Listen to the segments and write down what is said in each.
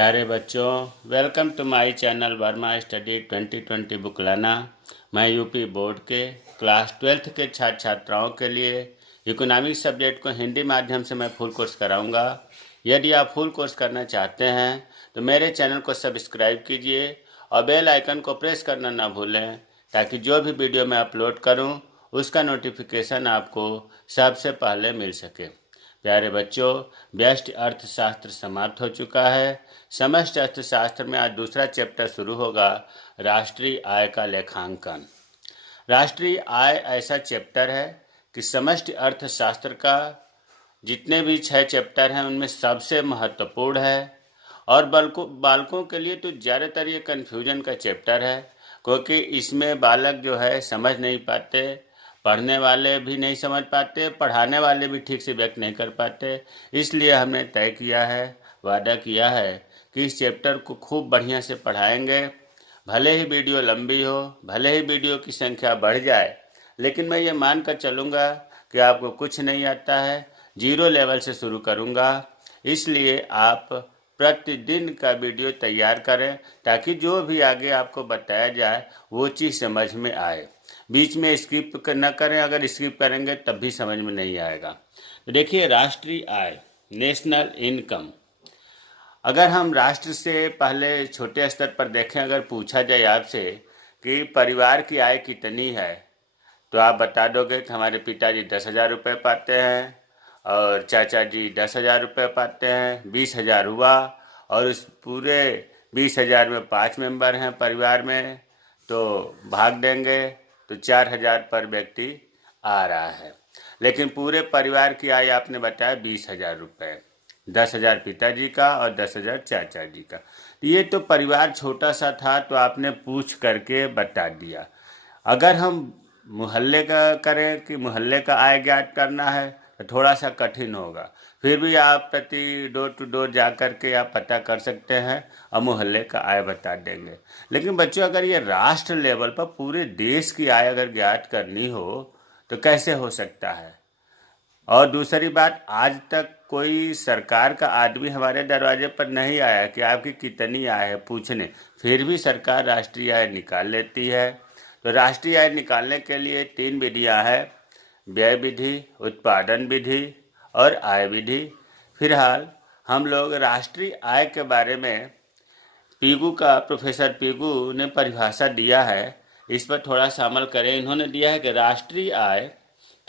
प्यारे बच्चों, welcome to my channel Verma study 2020 book लाना। मैं यूपी बोर्ड के क्लास 12th के छात्र छात्राओं के लिए इकोनॉमिक्स सब्जेक्ट को हिंदी माध्यम से मैं फुल कोर्स कराऊंगा। यदि आप फुल कोर्स करना चाहते हैं तो मेरे चैनल को सब्सक्राइब कीजिए और बेल आइकन को प्रेस करना ना भूलें, ताकि जो भी वीडियो मैं अपलोड करूं उसका नोटिफिकेशन आपको सबसे पहले मिल सके। प्यारे बच्चों, व्यष्टि अर्थशास्त्र समाप्त हो चुका है। समष्टि अर्थशास्त्र में आज दूसरा चैप्टर शुरू होगा, राष्ट्रीय आय का लेखांकन। राष्ट्रीय आय ऐसा चैप्टर है कि समष्टि अर्थशास्त्र का जितने भी 6 चैप्टर हैं उनमें सबसे महत्वपूर्ण है। और बालकों के लिए तो ज़्यादातर ये कन्फ्यूजन का चैप्टर है, क्योंकि इसमें बालक जो है समझ नहीं पाते, पढ़ने वाले भी नहीं समझ पाते, पढ़ाने वाले भी ठीक से व्यक्त नहीं कर पाते। इसलिए हमने तय किया है, वादा किया है कि इस चैप्टर को खूब बढ़िया से पढ़ाएंगे। भले ही वीडियो लंबी हो, भले ही वीडियो की संख्या बढ़ जाए, लेकिन मैं ये मान कर चलूँगा कि आपको कुछ नहीं आता है, जीरो लेवल से शुरू करूँगा। इसलिए आप प्रतिदिन का वीडियो तैयार करें, ताकि जो भी आगे आपको बताया जाए वो चीज़ समझ में आए। बीच में स्किप न करें, अगर स्किप करेंगे तब भी समझ में नहीं आएगा। तो देखिए, राष्ट्रीय आय, नेशनल इनकम। अगर हम राष्ट्र से पहले छोटे स्तर पर देखें, अगर पूछा जाए आपसे कि परिवार की आय कितनी है, तो आप बता दोगे कि हमारे पिताजी 10,000 रुपये पाते हैं और चाचा जी 10,000 रुपये पाते हैं, 20,000 हुआ। और उस पूरे 20,000 में 5 मेंबर हैं परिवार में, तो भाग देंगे तो 4,000 पर व्यक्ति आ रहा है। लेकिन पूरे परिवार की आय आपने बताया 20,000 रुपये, 10,000 पिताजी का और 10,000 चाचा जी का। ये तो परिवार छोटा सा था, तो आपने पूछ करके बता दिया। अगर हम मोहल्ले का करें कि मोहल्ले का आय ज्ञात करना है, तो थोड़ा सा कठिन होगा। फिर भी आप प्रति डोर टू डोर जा कर के आप पता कर सकते हैं और मोहल्ले का आय बता देंगे। लेकिन बच्चों, अगर ये राष्ट्र लेवल पर पूरे देश की आय अगर ज्ञात करनी हो तो कैसे हो सकता है? और दूसरी बात, आज तक कोई सरकार का आदमी हमारे दरवाजे पर नहीं आया कि आपकी कितनी आय है पूछने, फिर भी सरकार राष्ट्रीय आय निकाल लेती है। तो राष्ट्रीय आय निकालने के लिए 3 विधियां हैं, व्यय विधि, उत्पादन विधि और आय विधि। फिलहाल हम लोग राष्ट्रीय आय के बारे में प्रोफेसर पीगू ने परिभाषा दिया है, इस पर थोड़ा सा अमल करें। इन्होंने दिया है कि राष्ट्रीय आय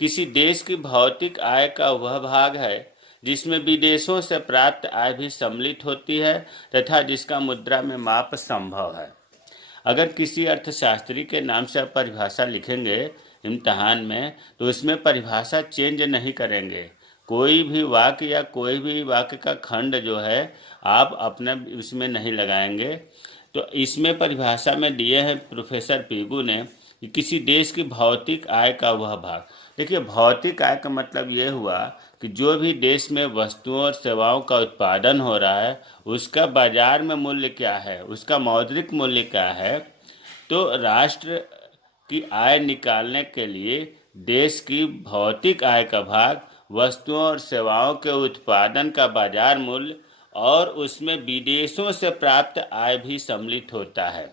किसी देश की भौतिक आय का वह भाग है जिसमें विदेशों से प्राप्त आय भी सम्मिलित होती है तथा जिसका मुद्रा में माप संभव है। अगर किसी अर्थशास्त्री के नाम से आप परिभाषा लिखेंगे इम्तहान में, तो इसमें परिभाषा चेंज नहीं करेंगे। कोई भी वाक्य या कोई भी वाक्य का खंड जो है आप अपने इसमें नहीं लगाएंगे। तो इसमें परिभाषा में दिए हैं प्रोफेसर पीगू ने कि किसी देश की भौतिक आय का वह भाग। देखिए, भौतिक आय का मतलब ये हुआ कि जो भी देश में वस्तुओं और सेवाओं का उत्पादन हो रहा है उसका बाजार में मूल्य क्या है, उसका मौद्रिक मूल्य क्या है। तो राष्ट्र की आय निकालने के लिए देश की भौतिक आय का भाग वस्तुओं और सेवाओं के उत्पादन का बाजार मूल्य और उसमें विदेशों से प्राप्त आय भी सम्मिलित होता है,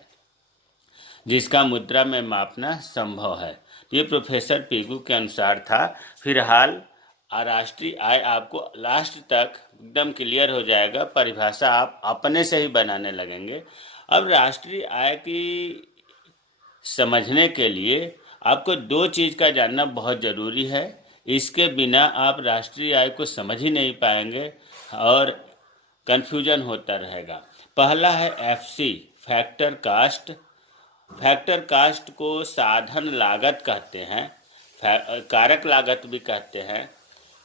जिसका मुद्रा में मापना संभव है। ये प्रोफेसर पीगू के अनुसार था। फिलहाल राष्ट्रीय आय आपको लास्ट तक एकदम क्लियर हो जाएगा, परिभाषा आप अपने से ही बनाने लगेंगे। अब राष्ट्रीय आय की समझने के लिए आपको 2 चीज़ का जानना बहुत ज़रूरी है। इसके बिना आप राष्ट्रीय आय को समझ ही नहीं पाएंगे और कन्फ्यूजन होता रहेगा। पहला है FC, factor cost. Factor cost को साधन लागत कहते हैं, कारक लागत भी कहते हैं।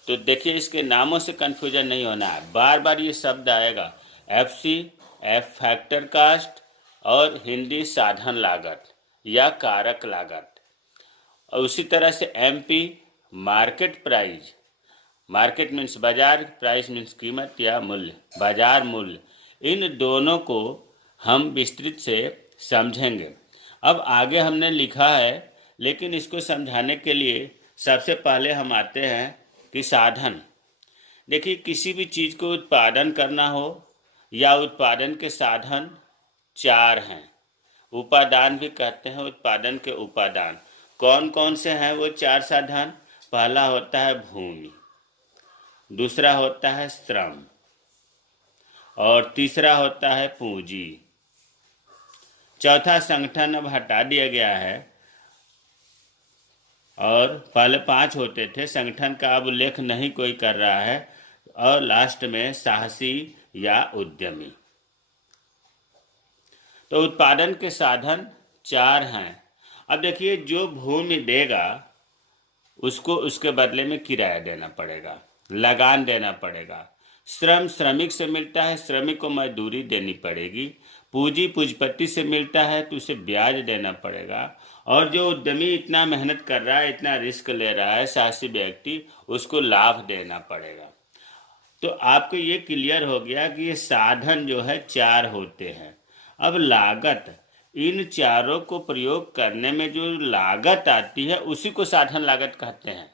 तो देखिए, इसके नामों से कन्फ्यूजन नहीं होना है, बार बार ये शब्द आएगा, एफसी, फैक्टर कास्ट और हिंदी साधन लागत या कारक लागत। और उसी तरह से MP, market price. Market means बाजार, प्राइस मीन्स कीमत या मूल्य, बाजार मूल्य। इन दोनों को हम विस्तृत से समझेंगे। अब आगे हमने लिखा है, लेकिन इसको समझाने के लिए सबसे पहले हम आते हैं कि साधन। देखिए, किसी भी चीज़ को उत्पादन करना हो या उत्पादन के साधन 4 हैं। उपादान भी कहते हैं उत्पादन के उपादान। कौन कौन से हैं वो 4 साधन? पहला होता है भूमि, दूसरा होता है श्रम, और तीसरा होता है पूंजी। चौथा संगठन अब हटा दिया गया है, और पहले 5 होते थे। संगठन का अब उल्लेख नहीं कोई कर रहा है। और लास्ट में साहसी या उद्यमी। तो उत्पादन के साधन 4 हैं। अब देखिए, जो भूमि देगा उसको उसके बदले में किराया देना पड़ेगा, लगान देना पड़ेगा। श्रम श्रमिक से मिलता है, श्रमिक को मजदूरी देनी पड़ेगी। पूंजी पूंजीपति से मिलता है तो उसे ब्याज देना पड़ेगा। और जो उद्यमी इतना मेहनत कर रहा है, इतना रिस्क ले रहा है, साहसी व्यक्ति, उसको लाभ देना पड़ेगा। तो आपको ये क्लियर हो गया कि ये साधन जो है 4 होते हैं। अब लागत, इन चारों को प्रयोग करने में जो लागत आती है उसी को साधन लागत कहते हैं।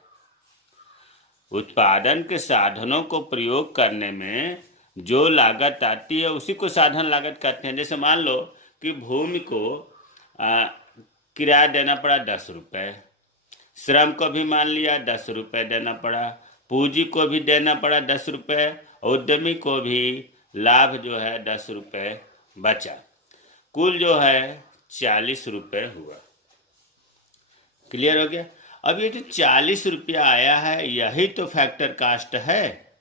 उत्पादन के साधनों को प्रयोग करने में जो लागत आती है उसी को साधन लागत कहते हैं। जैसे मान लो कि भूमि को किराया देना पड़ा 10 रुपये, श्रम को भी मान लिया 10 रुपये देना पड़ा, पूंजी को भी देना पड़ा 10 रुपये, उद्यमी को भी लाभ जो है 10 रुपये बचा। कुल जो है 40 रुपये हुआ। क्लियर हो गया? अब ये जो 40 रुपया आया है, यही तो फैक्टर कास्ट है,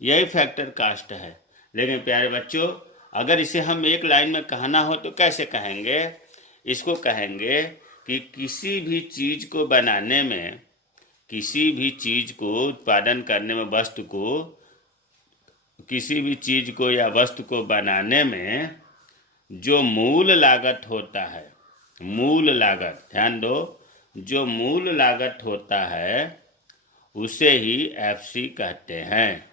यही फैक्टर कास्ट है। लेकिन प्यारे बच्चों, अगर इसे हम एक लाइन में कहना हो तो कैसे कहेंगे? इसको कहेंगे कि किसी भी चीज को बनाने में, किसी भी चीज को उत्पादन करने में, वस्तु को, किसी भी चीज को या वस्तु को बनाने में जो मूल लागत होता है, मूल लागत, ध्यान दो, जो मूल लागत होता है उसे ही एफसी कहते हैं,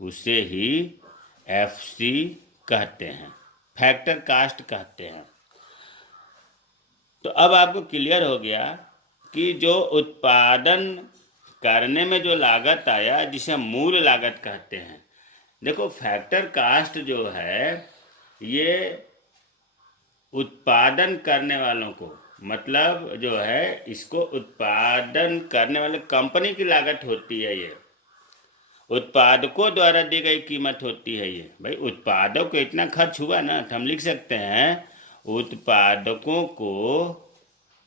उसे ही एफसी कहते हैं, फैक्टर कास्ट कहते हैं। तो अब आपको क्लियर हो गया कि जो उत्पादन करने में जो लागत आया, जिसे मूल लागत कहते हैं। देखो, फैक्टर कास्ट जो है ये उत्पादन करने वालों को, मतलब जो है इसको उत्पादन करने वाले कंपनी की लागत होती है। ये उत्पादकों द्वारा दी गई कीमत होती है। ये भाई उत्पादों को इतना खर्च हुआ ना, तो हम लिख सकते हैं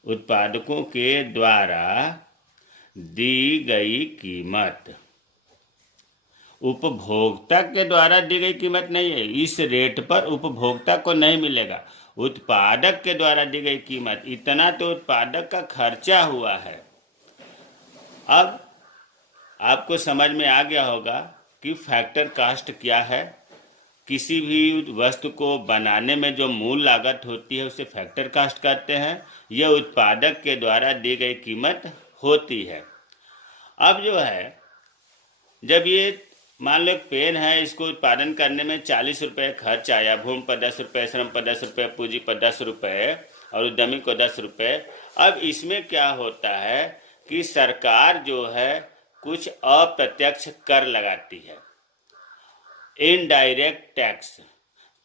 उत्पादकों के द्वारा दी गई कीमत। उपभोक्ता के द्वारा दी गई कीमत नहीं है, इस रेट पर उपभोक्ता को नहीं मिलेगा। उत्पादक के द्वारा दी गई कीमत, इतना तो उत्पादक का खर्चा हुआ है। अब आपको समझ में आ गया होगा कि फैक्टर कास्ट क्या है। किसी भी वस्तु को बनाने में जो मूल लागत होती है उसे फैक्टर कास्ट कहते हैं। यह उत्पादक के द्वारा दी गई कीमत होती है। अब जो है, जब ये मान लो एक पेन है, इसको उत्पादन करने में 40 रुपये खर्च आया, भूमि पर 10 रुपये, श्रम पर 10 रुपये, पूंजी पर 10 रुपये और उद्यमी को 10 रुपये। अब इसमें क्या होता है कि सरकार जो है कुछ अप्रत्यक्ष कर लगाती है। इनडायरेक्ट टैक्स,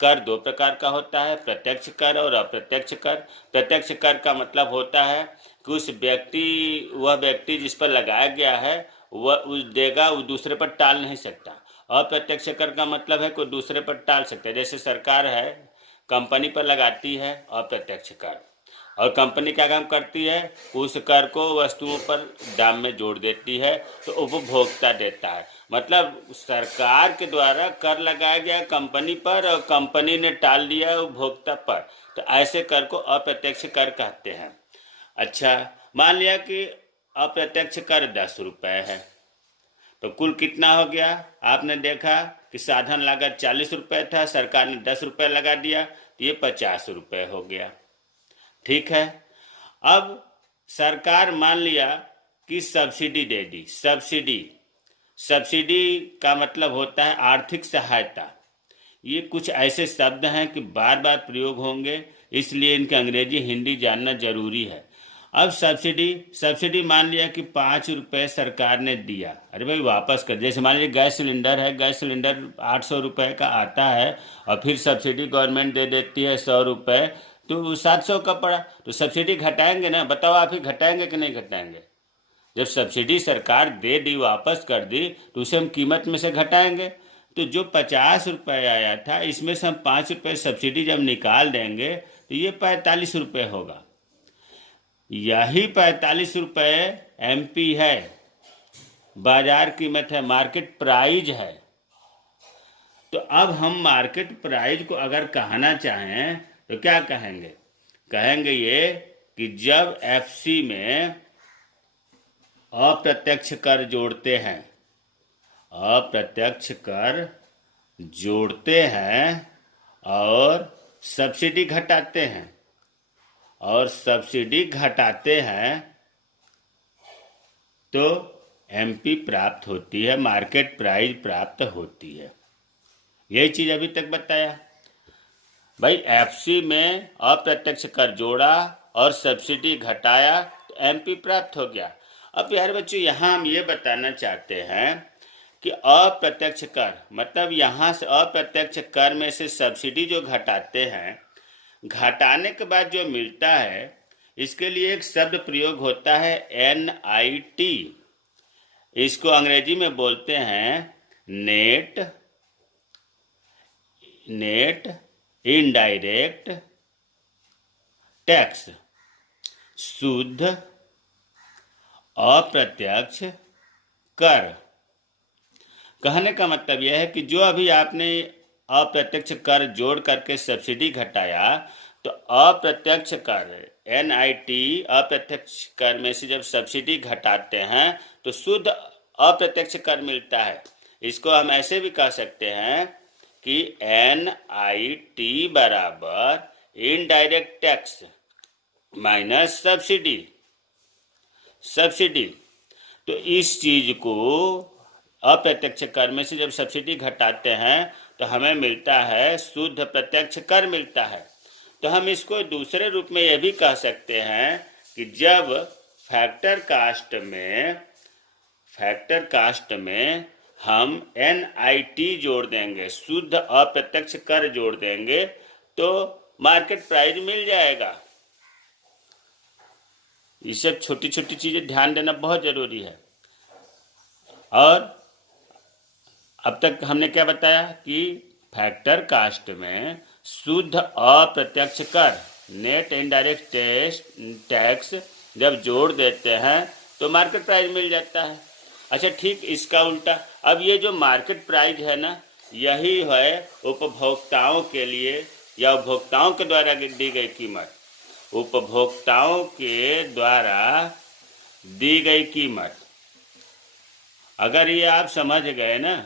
कर 2 प्रकार का होता है, प्रत्यक्ष कर और अप्रत्यक्ष कर। प्रत्यक्ष कर का मतलब होता है कि वह व्यक्ति जिस पर लगाया गया है वह देगा, वो दूसरे पर टाल नहीं सकता। अप्रत्यक्ष कर का मतलब है कोई दूसरे पर टाल सकता है। जैसे सरकार है, कंपनी पर लगाती है अप्रत्यक्ष कर, और कंपनी क्या काम करती है, उस कर को वस्तुओं पर दाम में जोड़ देती है, तो उपभोक्ता देता है। मतलब सरकार के द्वारा कर लगाया गया कंपनी पर और कंपनी ने टाल दिया उपभोक्ता पर, तो ऐसे कर को अप्रत्यक्ष कर कहते हैं। अच्छा, मान लिया कि अप्रत्यक्ष कर 10 रुपये है, तो कुल कितना हो गया? आपने देखा कि साधन लागत 40 रुपये था, सरकार ने 10 रुपये लगा दिया, तो ये 50 रुपये हो गया। ठीक है। अब सरकार मान लिया कि सब्सिडी दे दी। सब्सिडी का मतलब होता है आर्थिक सहायता। ये कुछ ऐसे शब्द हैं कि बार बार प्रयोग होंगे, इसलिए इनके अंग्रेजी हिंदी जानना जरूरी है। अब सब्सिडी मान लिया कि 5 रुपये सरकार ने दिया, अरे भाई वापस कर। जैसे मान लीजिए गैस सिलेंडर है, गैस सिलेंडर 800 रुपये का आता है और फिर सब्सिडी गवर्नमेंट दे देती है 100 रुपये, तो 700 का पड़ा, तो सब्सिडी घटाएंगे ना? बताओ आप ही घटाएंगे कि नहीं घटाएंगे? जब सब्सिडी सरकार दे दी, वापस कर दी, तो उसे हम कीमत में से घटाएंगे। तो जो 50 रुपये आया था, इसमें से हम 5 रुपये सब्सिडी जब निकाल देंगे तो ये 45 रुपये होगा। यही 45 रुपये एमपी है, बाजार कीमत है, मार्केट प्राइज है। तो अब हम मार्केट प्राइज को अगर कहना चाहें तो क्या कहेंगे? कहेंगे ये कि जब एफसी में अप्रत्यक्ष कर जोड़ते हैं, अप्रत्यक्ष कर जोड़ते हैं और सब्सिडी घटाते हैं, और सब्सिडी घटाते हैं तो एमपी प्राप्त होती है, मार्केट प्राइस प्राप्त होती है। यही चीज़ अभी तक बताया भाई। एफसी में अप्रत्यक्ष कर जोड़ा और सब्सिडी घटाया तो एमपी प्राप्त हो गया। अब यार बच्चों, यहाँ हम ये बताना चाहते हैं कि अप्रत्यक्ष कर मतलब यहाँ से अप्रत्यक्ष कर में से सब्सिडी जो घटाते हैं, घटाने के बाद जो मिलता है, इसके लिए एक शब्द प्रयोग होता है NIT। इसको अंग्रेजी में बोलते हैं नेट इनडायरेक्ट टैक्स, शुद्ध अप्रत्यक्ष कर। कहने का मतलब यह है कि जो अभी आपने अप्रत्यक्ष कर जोड़ करके सब्सिडी घटाया, तो अप्रत्यक्ष कर NIT अप्रत्यक्ष कर में से जब सब्सिडी घटाते हैं तो शुद्ध अप्रत्यक्ष कर मिलता है। इसको हम ऐसे भी कह सकते हैं कि NIT बराबर इनडायरेक्ट टैक्स माइनस सब्सिडी। तो इस चीज को अप्रत्यक्ष कर में से जब सब्सिडी घटाते हैं तो हमें मिलता है शुद्ध प्रत्यक्ष कर मिलता है। तो हम इसको दूसरे रूप में यह भी कह सकते हैं कि जब फैक्टर कास्ट में हम NIT जोड़ देंगे, शुद्ध अप्रत्यक्ष कर जोड़ देंगे, तो मार्केट प्राइस मिल जाएगा। ये सब छोटी छोटी चीजें ध्यान देना बहुत जरूरी है। और अब तक हमने क्या बताया कि फैक्टर कास्ट में शुद्ध अप्रत्यक्ष कर नेट इनडायरेक्ट टैक्स जब जोड़ देते हैं तो मार्केट प्राइस मिल जाता है। अच्छा ठीक इसका उल्टा, अब ये जो मार्केट प्राइस है ना, यही है उपभोक्ताओं के लिए या उपभोक्ताओं के द्वारा दी गई कीमत, उपभोक्ताओं के द्वारा दी गई कीमत। अगर ये आप समझ गए ना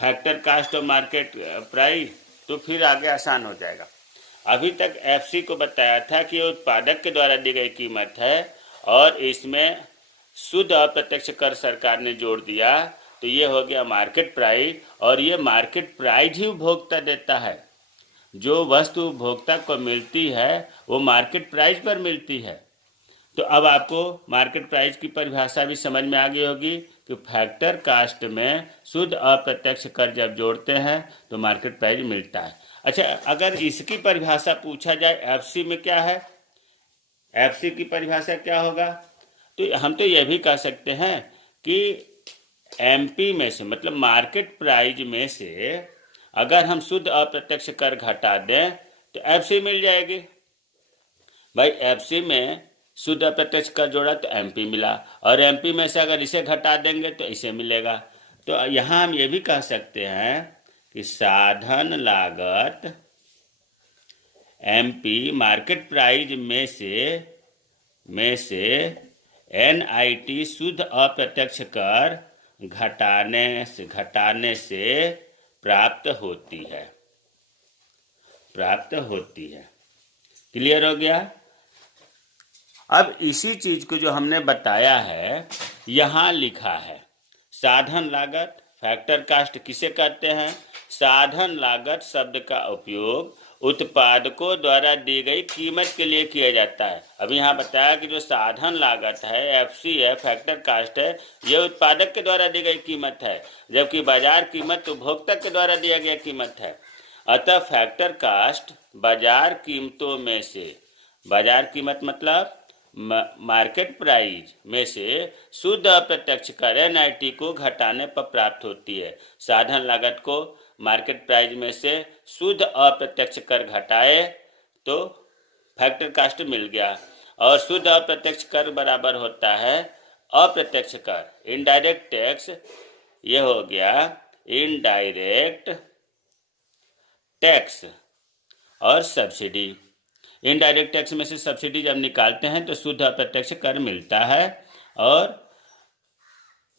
फैक्टर कास्ट और मार्केट प्राइस, तो फिर आगे आसान हो जाएगा। अभी तक एफसी को बताया था कि ये उत्पादक के द्वारा दी गई कीमत है और इसमें शुद्ध अप्रत्यक्ष कर सरकार ने जोड़ दिया, तो ये हो गया मार्केट प्राइस। और ये मार्केट प्राइस ही उपभोक्ता देता है। जो वस्तु उपभोक्ता को मिलती है वो मार्केट प्राइस पर मिलती है। तो अब आपको मार्केट प्राइस की परिभाषा भी समझ में आ गई होगी कि फैक्टर कास्ट में शुद्ध अप्रत्यक्ष कर जब जोड़ते हैं तो मार्केट प्राइस मिलता है। अच्छा, अगर इसकी परिभाषा पूछा जाए एफसी में क्या है, एफसी की परिभाषा क्या होगा, तो हम तो यह भी कह सकते हैं कि एमपी में से मतलब मार्केट प्राइस में से अगर हम शुद्ध अप्रत्यक्ष कर घटा दें तो एफसी मिल जाएगी। भाई एफसी में शुद्ध अप्रत्यक्ष कर जोड़ा तो एमपी मिला, और एमपी में से अगर इसे घटा देंगे तो इसे मिलेगा। तो यहाँ हम ये भी कह सकते हैं कि साधन लागत एमपी मार्केट प्राइस में से NIT शुद्ध अप्रत्यक्ष कर घटाने से प्राप्त होती है। क्लियर हो गया? अब इसी चीज को जो हमने बताया है यहाँ लिखा है। साधन लागत फैक्टर कास्ट किसे कहते हैं? साधन लागत शब्द का उपयोग उत्पादकों द्वारा दी गई कीमत के लिए किया जाता है। अभी यहाँ बताया कि जो साधन लागत है, एफसी है, फैक्टर कास्ट है, ये उत्पादक के द्वारा दी गई कीमत है, जबकि बाजार कीमत उपभोक्ता के द्वारा दिया गया कीमत है। अतः फैक्टर कास्ट बाजार कीमतों में से, बाजार कीमत मतलब मार्केट प्राइस में से शुद्ध अप्रत्यक्ष कर NIT को घटाने पर प्राप्त होती है। साधन लागत को मार्केट प्राइस में से शुद्ध अप्रत्यक्ष कर घटाए तो फैक्टर कास्ट मिल गया, और शुद्ध अप्रत्यक्ष कर बराबर होता है अप्रत्यक्ष कर, इनडायरेक्ट टैक्स। ये हो गया इनडायरेक्ट टैक्स और सब्सिडी। इनडायरेक्ट टैक्स में से सब्सिडी जब निकालते हैं तो शुद्ध अप्रत्यक्ष कर मिलता है, और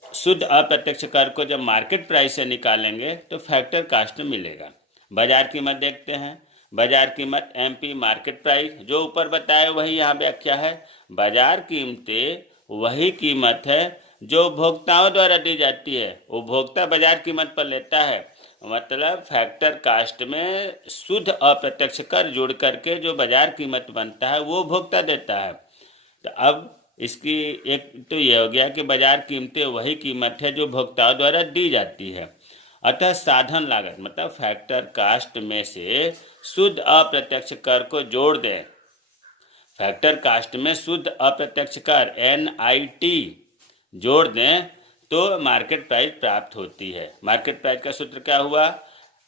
शुद्ध अप्रत्यक्ष कर को जब मार्केट प्राइस से निकालेंगे तो फैक्टर कास्ट मिलेगा। बाजार कीमत देखते हैं। बाजार कीमत MP मार्केट प्राइस, जो ऊपर बताया वही यहाँ व्याख्या है। बाजार कीमतें वही कीमत है जो उपभोक्ताओं द्वारा दी जाती है, उपभोक्ता बाजार कीमत पर लेता है। मतलब फैक्टर कास्ट में शुद्ध अप्रत्यक्ष कर जुड़ करके जो बाजार कीमत बनता है वो उपभोक्ता देता है। तो अब इसकी एक तो ये हो गया कि बाजार कीमतें वही कीमत है जो उपभोक्ताओं द्वारा दी जाती है। अतः साधन लागत मतलब फैक्टर कास्ट में से शुद्ध अप्रत्यक्ष कर को जोड़ दें। फैक्टर कास्ट में शुद्ध अप्रत्यक्ष कर NIT जोड़ दें तो मार्केट प्राइस प्राप्त होती है। मार्केट प्राइस का सूत्र क्या हुआ?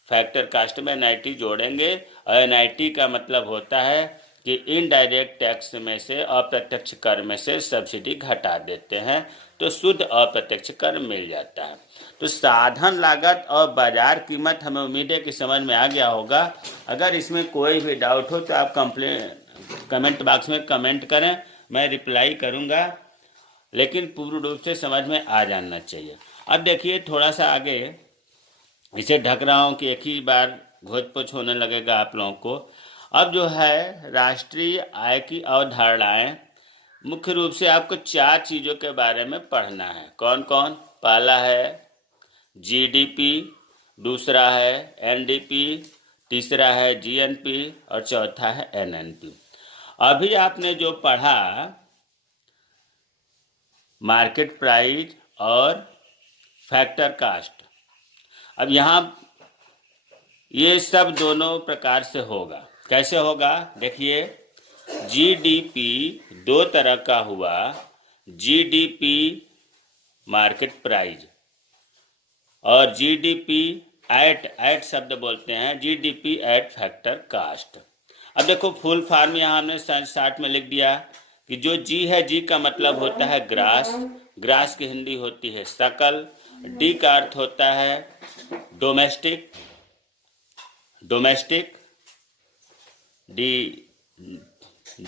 फैक्टर कास्ट में NIT जोड़ेंगे, और NIT का मतलब होता है कि इनडायरेक्ट टैक्स में से, अप्रत्यक्ष कर में से सब्सिडी घटा देते हैं तो शुद्ध अप्रत्यक्ष कर मिल जाता है। तो साधन लागत और बाजार कीमत हमें उम्मीद है कि समझ में आ गया होगा। अगर इसमें कोई भी डाउट हो तो आप कमेंट बॉक्स में कमेंट करें, मैं रिप्लाई करूंगा, लेकिन पूर्ण रूप से समझ में आ जाना चाहिए। अब देखिए थोड़ा सा आगे इसे ढक रहा हूँ कि एक ही बार घोच पोछ होने लगेगा आप लोगों को। अब जो है राष्ट्रीय आय की अवधारणाएं, मुख्य रूप से आपको 4 चीज़ों के बारे में पढ़ना है। कौन कौन? पहला है GDP, दूसरा है NDP, तीसरा है GNP और चौथा है NNP। अभी आपने जो पढ़ा मार्केट प्राइस और फैक्टर कास्ट, अब यहाँ ये सब दोनों प्रकार से होगा। कैसे होगा? देखिए GDP 2 तरह का हुआ, GDP मार्केट प्राइस और GDP एट शब्द बोलते हैं, GDP एट फैक्टर कास्ट। अब देखो फुल फॉर्म यहाँ हमने शार्ट में लिख दिया कि जो G है, G का मतलब होता है ग्रास, ग्रास की हिंदी होती है सकल, D का अर्थ होता है डोमेस्टिक,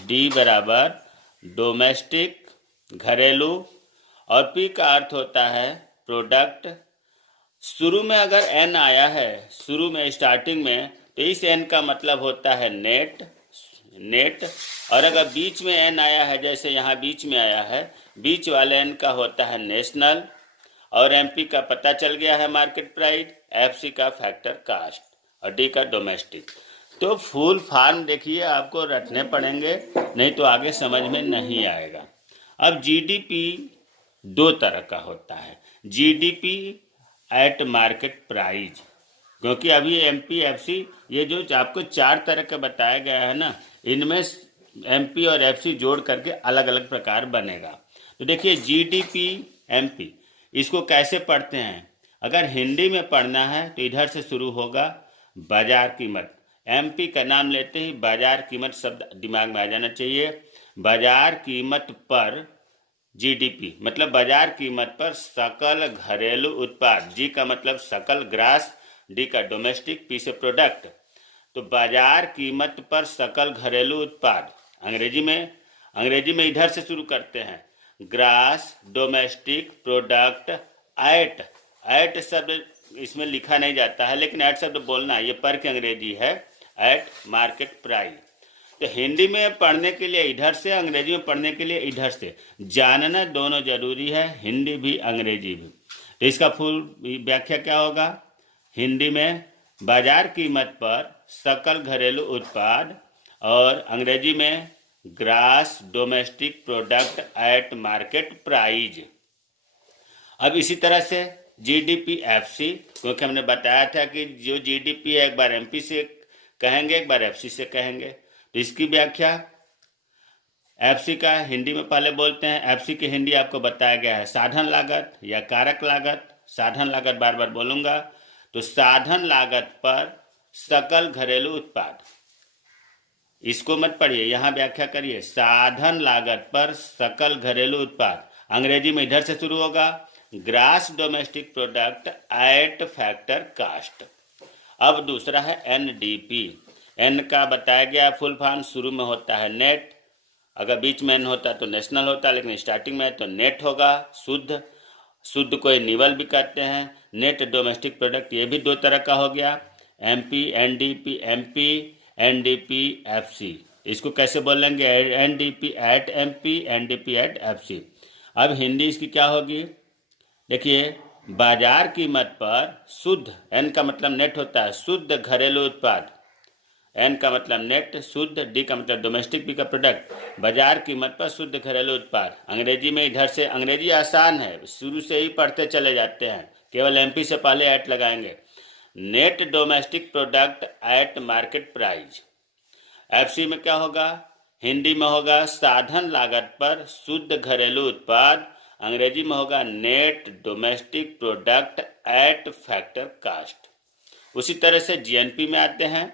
डी बराबर डोमेस्टिक घरेलू, और P का अर्थ होता है प्रोडक्ट। शुरू में अगर N आया है, शुरू में स्टार्टिंग में, तो इस N का मतलब होता है नेट, और अगर बीच में N आया है, जैसे यहाँ बीच में आया है, बीच वाले N का होता है नेशनल, और MP का पता चल गया है मार्केट प्राइस, FC का फैक्टर कास्ट और D का डोमेस्टिक। तो फुल फॉर्म देखिए आपको रटने पड़ेंगे, नहीं तो आगे समझ में नहीं आएगा। अब GDP 2 तरह का होता है, GDP एट मार्केट प्राइस, क्योंकि अभी MP FC ये जो आपको 4 तरह का बताया गया है ना, इनमें MP और FC जोड़ करके अलग अलग प्रकार बनेगा। तो देखिए GDP MP, इसको कैसे पढ़ते हैं? अगर हिंदी में पढ़ना है तो इधर से शुरू होगा बाजार कीमत। MP का नाम लेते ही बाजार कीमत शब्द दिमाग में आ जाना चाहिए। बाजार कीमत पर GDP मतलब बाजार कीमत पर सकल घरेलू उत्पाद, G का मतलब सकल ग्रास, D का डोमेस्टिक, P से प्रोडक्ट। तो बाजार कीमत पर सकल घरेलू उत्पाद, अंग्रेजी में इधर से शुरू करते हैं, ग्रास, डोमेस्टिक, प्रोडक्ट, एट शब्द इसमें लिखा नहीं जाता है, लेकिन एट शब्द बोलना है, ये पर की अंग्रेजी है, एट मार्केट प्राइस। तो हिंदी में पढ़ने के लिए इधर से, अंग्रेजी में पढ़ने के लिए इधर से, जानना दोनों जरूरी है, हिंदी भी अंग्रेजी भी। तो इसका फुल व्याख्या क्या होगा? हिंदी में बाजार कीमत पर सकल घरेलू उत्पाद और अंग्रेजी में gross domestic product at market price. अब इसी तरह से GDP-FC, क्योंकि हमने बताया था कि जो GDP है एक बार MP से कहेंगे एक बार FC से कहेंगे, तो इसकी व्याख्या FC का हिंदी में पहले बोलते हैं। FC की हिंदी आपको बताया गया है साधन लागत या कारक लागत। साधन लागत बार बार बोलूंगा, तो साधन लागत पर सकल घरेलू उत्पाद, इसको मत पढ़िए, यहाँ व्याख्या करिए। साधन लागत पर सकल घरेलू उत्पाद, अंग्रेजी में इधर से शुरू होगा, gross domestic product at factor cost. अब दूसरा है NDP। N का बताया गया फुल फॉर्म, शुरू में होता है नेट, अगर बीच में N होता तो नेशनल होता, लेकिन स्टार्टिंग में तो नेट होगा। शुद्ध, शुद्ध कोई निवल भी कहते हैं। नेट डोमेस्टिक प्रोडक्ट, ये भी दो तरह का हो गया, MP NDP MP NDP FC। इसको कैसे बोलेंगे? NDP at MP NDP at FC। अब हिंदी इसकी क्या होगी? देखिए, बाजार कीमत पर शुद्ध, N का मतलब नेट होता है, शुद्ध घरेलू उत्पाद, N का मतलब नेट, शुद्ध, D का मतलब डोमेस्टिक B का प्रोडक्ट, बाजार कीमत पर शुद्ध घरेलू उत्पाद। अंग्रेजी में इधर से, अंग्रेजी आसान है, शुरू से ही पढ़ते चले जाते हैं, केवल MP से पहले एट लगाएंगे। Net domestic product at market price. FC में क्या होगा? हिंदी में होगा साधन लागत पर शुद्ध घरेलू उत्पाद, अंग्रेजी में होगा net domestic product at factor cost. उसी तरह से GNP में आते हैं।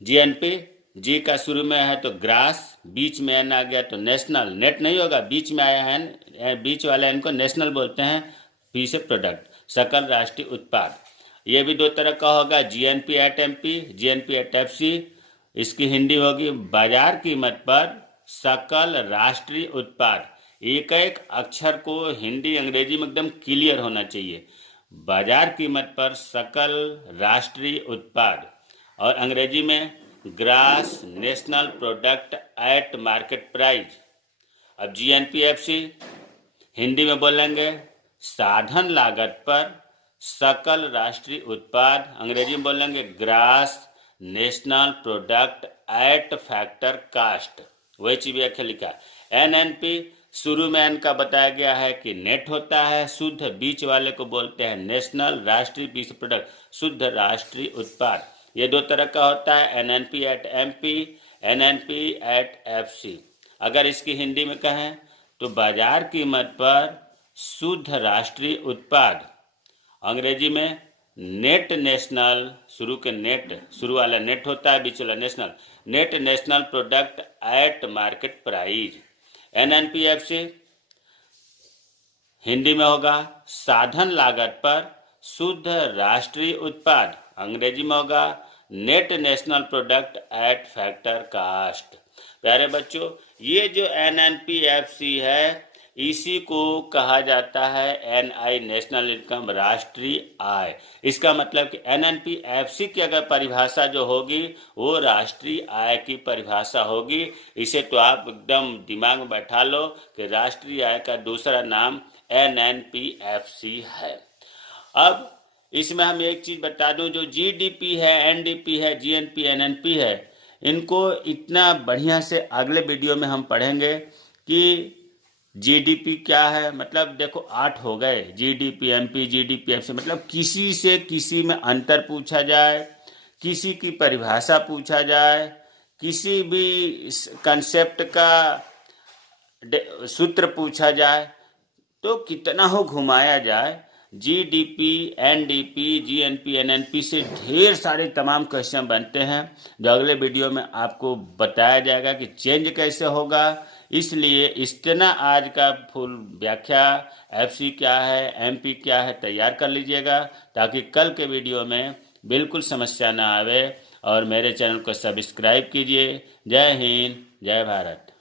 GNP, G का शुरू में है तो ग्रास, बीच में N आ गया तो नेशनल, नेट नहीं होगा, बीच में आया है, बीच वाला N को नेशनल बोलते हैं, P से प्रोडक्ट, सकल राष्ट्रीय उत्पाद। ये भी दो तरह का होगा, GNP at MP GNP at FC। इसकी हिंदी होगी बाजार कीमत पर सकल राष्ट्रीय उत्पाद। एक एक अक्षर को हिंदी अंग्रेजी में एकदम क्लियर होना चाहिए। बाजार कीमत पर सकल राष्ट्रीय उत्पाद, और अंग्रेजी में grass national product at market price. अब GNP-FC हिंदी में बोलेंगे साधन लागत पर सकल राष्ट्रीय उत्पाद, अंग्रेजी में बोलेंगे gross national product at factor cost. वही चीज व्याख्या लिखा। NNP, शुरू में N का बताया गया है कि नेट होता है, शुद्ध, बीच वाले को बोलते हैं नेशनल, राष्ट्रीय बीच प्रोडक्ट, शुद्ध राष्ट्रीय उत्पाद। ये दो तरह का होता है, NNP at MP NNP at FC। अगर इसकी हिंदी में कहें तो बाजार कीमत पर शुद्ध राष्ट्रीय उत्पाद, अंग्रेजी में नेट नेशनल, शुरू के नेट, शुरू वाला नेट होता है, बीच वाला national, net national product at market price. NNP-FC Hindi में होगा साधन लागत पर शुद्ध राष्ट्रीय उत्पाद, अंग्रेजी में होगा net national product at factor cost. प्यारे बच्चों, ये जो NNP-FC है, इसी को कहा जाता है NI नेशनल इनकम, राष्ट्रीय आय। इसका मतलब कि NNP-FC की अगर परिभाषा जो होगी वो राष्ट्रीय आय की परिभाषा होगी। इसे तो आप एकदम दिमाग में बैठा लो कि राष्ट्रीय आय का दूसरा नाम NNP-FC है। अब इसमें हम एक चीज बता दूं, जो GDP है, NDP है, GNP NNP है, इनको इतना बढ़िया से अगले वीडियो में हम पढ़ेंगे कि GDP क्या है। मतलब देखो 8 हो गए, GDP MP GDP-FC, मतलब किसी से किसी में अंतर पूछा जाए, किसी की परिभाषा पूछा जाए, किसी भी कंसेप्ट का सूत्र पूछा जाए, तो कितना हो घुमाया जाए, GDP NDP GNP NNP से ढेर सारे तमाम क्वेश्चन बनते हैं, जो अगले वीडियो में आपको बताया जाएगा कि चेंज कैसे होगा। इसलिए इतना आज का फुल व्याख्या FC क्या है, MP क्या है तैयार कर लीजिएगा, ताकि कल के वीडियो में बिल्कुल समस्या ना आवे। और मेरे चैनल को सब्सक्राइब कीजिए। जय हिंद, जय भारत।